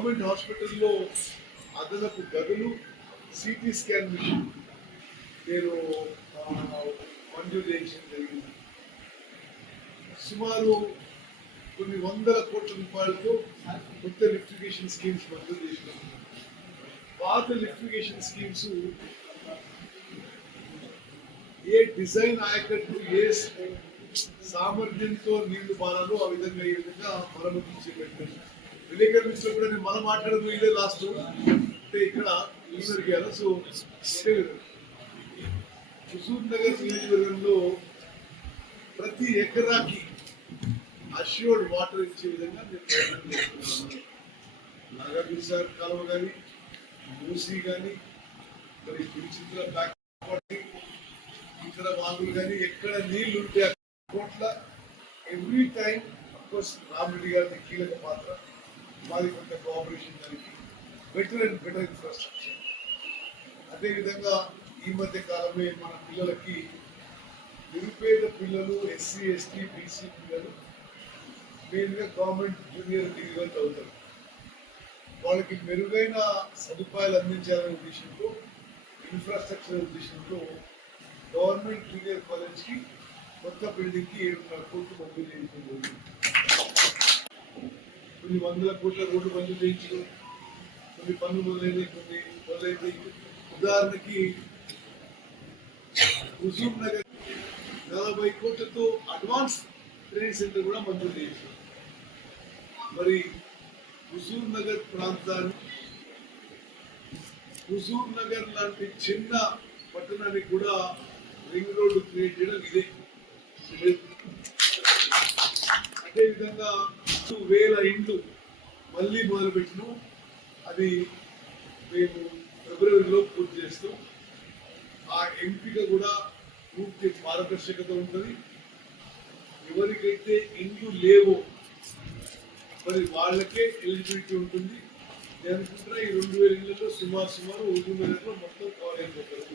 Government హాస్పిటల్లో అదనపు గదులు, సిటీ స్కాన్ మిషన్ నేను మంజూరు చేయించడం జరిగింది. సుమారు కొన్ని వందల కోట్ల రూపాయలతో కొత్త లిఫ్టిగేషన్ స్కీమ్స్ మంజూరు చేసినాం. పాత లిఫ్టిగేషన్ స్కీమ్స్ ఏ డిజైన్ ఆయకట్టు ఏ సామర్థ్యంతో నీళ్లు బారాలో ఆ విధంగా ఈ విధంగా మరమ్మతు చేపట్టారు. విలేకరులు కూడా నేను మనం మాట్లాడడం ఇదే లాస్ట్ అంటే ఇక్కడ నియోజకవర్గాలు. సో హుజూర్ నగర్ నియోజకవర్గంలో ప్రతి ఎకరాకి అష్యూర్డ్ వాటర్ ఇచ్చే విధంగా నాగార్జున సార్ కాలువ కానీ, మూసీ కానీ, మరి విచిత్ర బ్యాక్ ఇతర వాగులు కానీ ఎక్కడ నీళ్లు ఉంటే కోట్ల ఎవ్రీ టైం అఫ్కోర్స్ రామరెడ్డి గారి కీలక పాత్ర, మాది కొంత కోఆపరేషన్ దానికి బెటర్ అండ్ బెటర్ ఇన్ఫ్రాస్ట్రక్చర్. అదేవిధంగా ఈ మధ్య కాలమే మన పిల్లలకి నిరుపేద పిల్లలు, ఎస్సీ ఎస్టీ బీసీ పిల్లలు మెయిన్గా గవర్నమెంట్ జూనియర్ డిగ్రీలో చదువుతారు. వాళ్ళకి మెరుగైన సదుపాయాలు అందించాలనే ఉద్దేశంతో, ఇన్ఫ్రాస్ట్రక్చర్ ఉద్దేశంతో గవర్నమెంట్ జూనియర్ కాలేజ్కి కొత్త బిల్డింగ్కి 7.5 కోట్లు మంజూరు చేయించింది. కొన్ని వందల కోట్ల రోడ్లు మంజూరు చేయించడం, కొన్ని పనులు మొదలైనవి, కొన్ని మొదలైతే. ఉదాహరణకి హుజూర్ నగర్ 40 కోట్లతో అడ్వాన్స్ ట్రైనింగ్ సెంటర్ కూడా మంజూరు చేయించారు. మరి హుజూర్ నగర్ ప్రాంతాన్ని, హుజూర్ నగర్ లాంటి చిన్న పట్టణానికి కూడా రింగ్ రోడ్డు క్రియేట్ చేయడం ఇదే. అదేవిధంగా 1000 ఇండ్లు మళ్ళీ మొదలుపెట్టినాం. అది మేము ఫిబ్రవరిలో పూర్తి చేస్తాం. ఆ ఎంపిక కూడా పూర్తి పారదర్శకత ఉంటుంది. ఎవరికైతే ఇండ్లు లేవో మరి వాళ్ళకే ఎలిజిబిలిటీ ఉంటుంది. నేను అనుకుంటున్నా ఈ 2000 ఇళ్లలో సుమారు హుజూర్ నగర్లో మొత్తం కవర్ అయిపోతారు.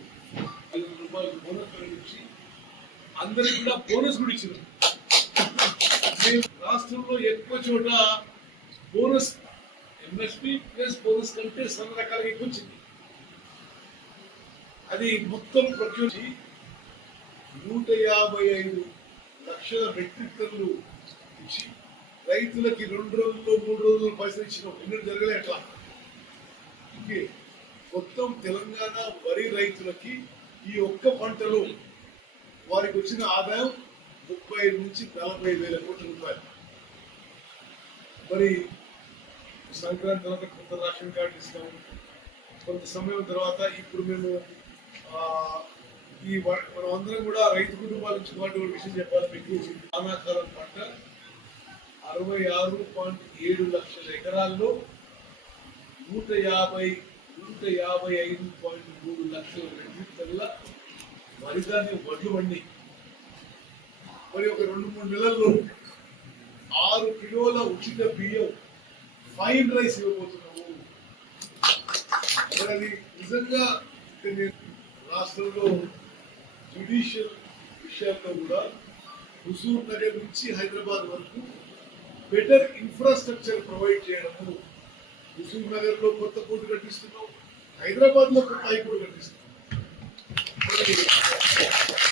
500 రూపాయలు బోనస్ ప్రకటించి అందరికి కూడా బోనస్ కూడా ఇచ్చారు. మేము రాష్ట్రంలో ఎక్కువ చోట బోనస్ ఎంఎస్పీ ప్లస్ బోనస్ కంటే సన్న రకాలుగా ఎక్కువ వచ్చింది. అది మొత్తం ప్రకృతి 155 లక్షల మెట్రిక్ టన్నులు ఇచ్చి రైతులకి 2 రోజుల్లో 3 రోజుల్లో పైసలు ఇచ్చినాం. ఎన్నడూ జరగలే అట్లా. ఇంకే మొత్తం తెలంగాణ వరి రైతులకి ఈ ఒక్క పంటలో వారికి వచ్చిన ఆదాయం 35 నుంచి 40 వేల కోట్ల రూపాయలు. మరి సంక్రాంతి తర్వాత కొత్త రేషన్ కార్డు ఇస్తాము. కొంత సమయం తర్వాత ఇప్పుడు మేము మనం అందరం కూడా రైతు కుటుంబాల నుంచి వాటి విషయం చెప్పాలి మీకు. వానాకాలం పంట 66.7 లక్షల ఎకరాల్లో 155.3 లక్షల మెట్రిక్ టన్నుల వరిధాన్యం వడ్లు వండి మరి ఒక 2-3 నెలల్లో 6 కిలోల ఉచిత బియ్యం ఫైన్ రైస్ ఇవ్వబోతున్నాము. మరి అది నిజంగా రాష్ట్రంలో జ్యుడిషియల్ విషయాల్లో కూడా హుజూర్ నగర్ నుంచి హైదరాబాద్ వరకు బెటర్ ఇన్ఫ్రాస్ట్రక్చర్ ప్రొవైడ్ చేయడము. హుజూర్ నగర్ లో కొత్త కోర్టు కట్టిస్తున్నాం, హైదరాబాద్ లో కొత్త హైకోర్టు కట్టిస్తున్నాం.